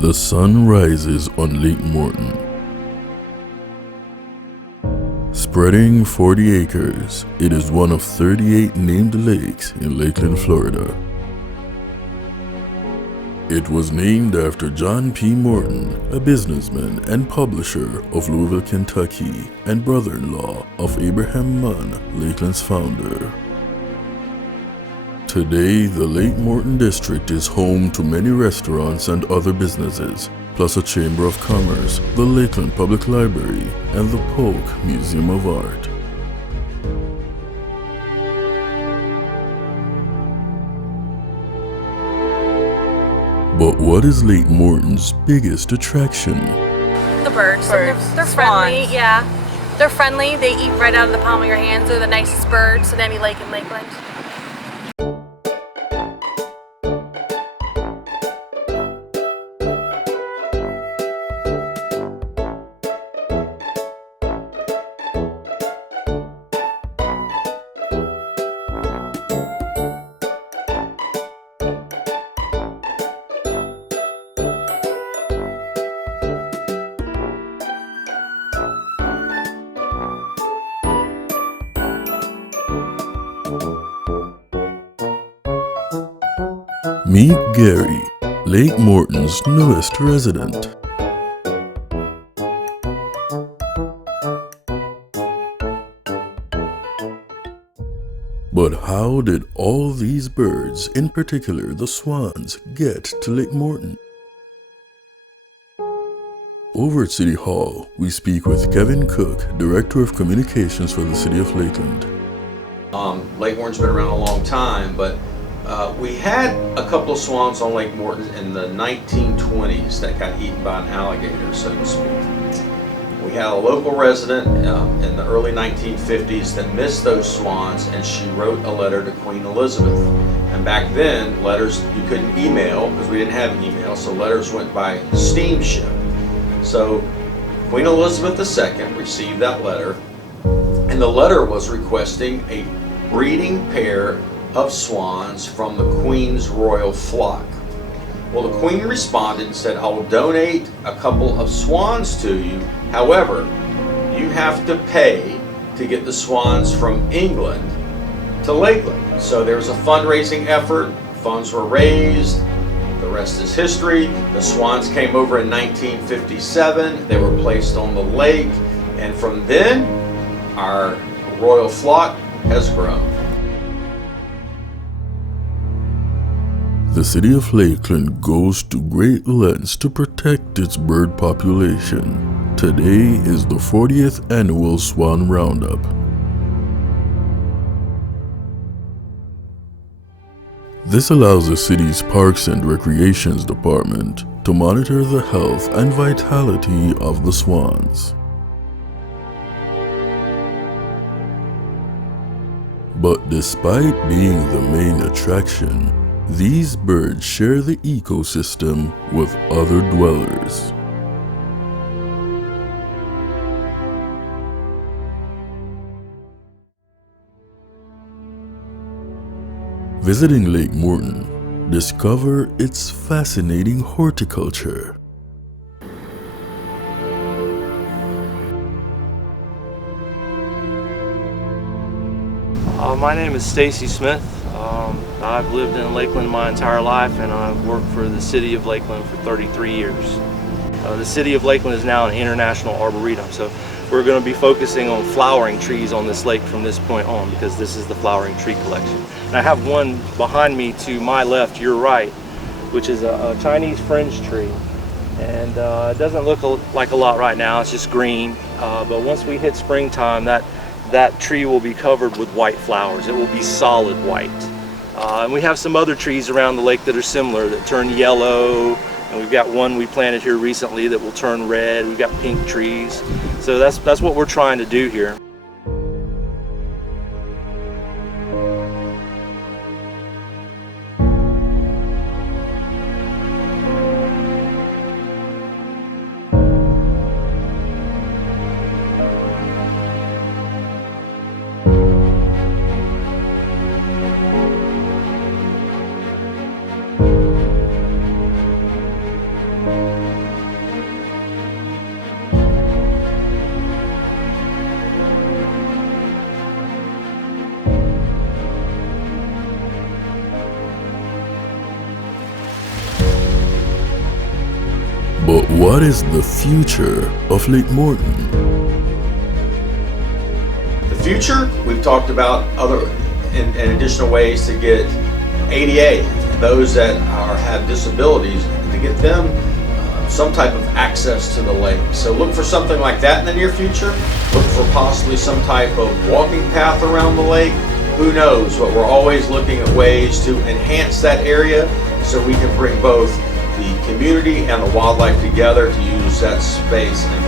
The sun rises on Lake Morton. Spreading 40 acres, it is one of 38 named lakes in Lakeland, Florida. It was named after John P. Morton, a businessman and publisher of Louisville, Kentucky, and brother-in-law of Abraham Munn, Lakeland's founder. Today, the Lake Morton district is home to many restaurants and other businesses, plus a Chamber of Commerce, the Lakeland Public Library, and the Polk Museum of Art. But what is Lake Morton's biggest attraction? The birds. They're friendly, yeah. They're friendly. They eat right out of the palm of your hands. They're the nicest birds in any lake in Lakeland. Meet Gary, Lake Morton's newest resident. But how did all these birds, in particular the swans, get to Lake Morton? Over at City Hall, we speak with Kevin Cook, Director of Communications for the City of Lakeland. Lake Morton's been around a long time, but we had a couple of swans on Lake Morton in the 1920s that got eaten by an alligator, so to speak. We had a local resident in the early 1950s that missed those swans, and she wrote a letter to Queen Elizabeth. And back then, letters you couldn't email because we didn't have email, so letters went by steamship. So Queen Elizabeth II received that letter, and the letter was requesting a breeding pair of swans from the Queen's royal flock. Well, the Queen responded and said, I will donate a couple of swans to you. However, you have to pay to get the swans from England to Lakeland. So there was a fundraising effort, funds were raised, the rest is history. The swans came over in 1957, they were placed on the lake, and from then, our royal flock has grown. The city of Lakeland goes to great lengths to protect its bird population. Today is the 40th annual Swan Roundup. This allows the city's Parks and Recreations Department to monitor the health and vitality of the swans. But despite being the main attraction, these birds share the ecosystem with other dwellers. Visiting Lake Morton, discover its fascinating horticulture. My name is Stacy Smith. I've lived in Lakeland my entire life, and I've worked for the City of Lakeland for 33 years. The City of Lakeland is now an international arboretum, so we're going to be focusing on flowering trees on this lake from this point on, because this is the flowering tree collection. And I have one behind me to my left, your right, which is a Chinese fringe tree. And it doesn't look like a lot right now, it's just green. But once we hit springtime, that tree will be covered with white flowers. It will be solid white. And we have some other trees around the lake that are similar, that turn yellow. And we've got one we planted here recently that will turn red. We've got pink trees. So that's what we're trying to do here. What is the future of Lake Morton? The future, we've talked about other and additional ways to get ADA, those that have disabilities, to get them some type of access to the lake. So look for something like that in the near future. Look for possibly some type of walking path around the lake. Who knows, but we're always looking at ways to enhance that area so we can bring both the community and the wildlife together to use that space and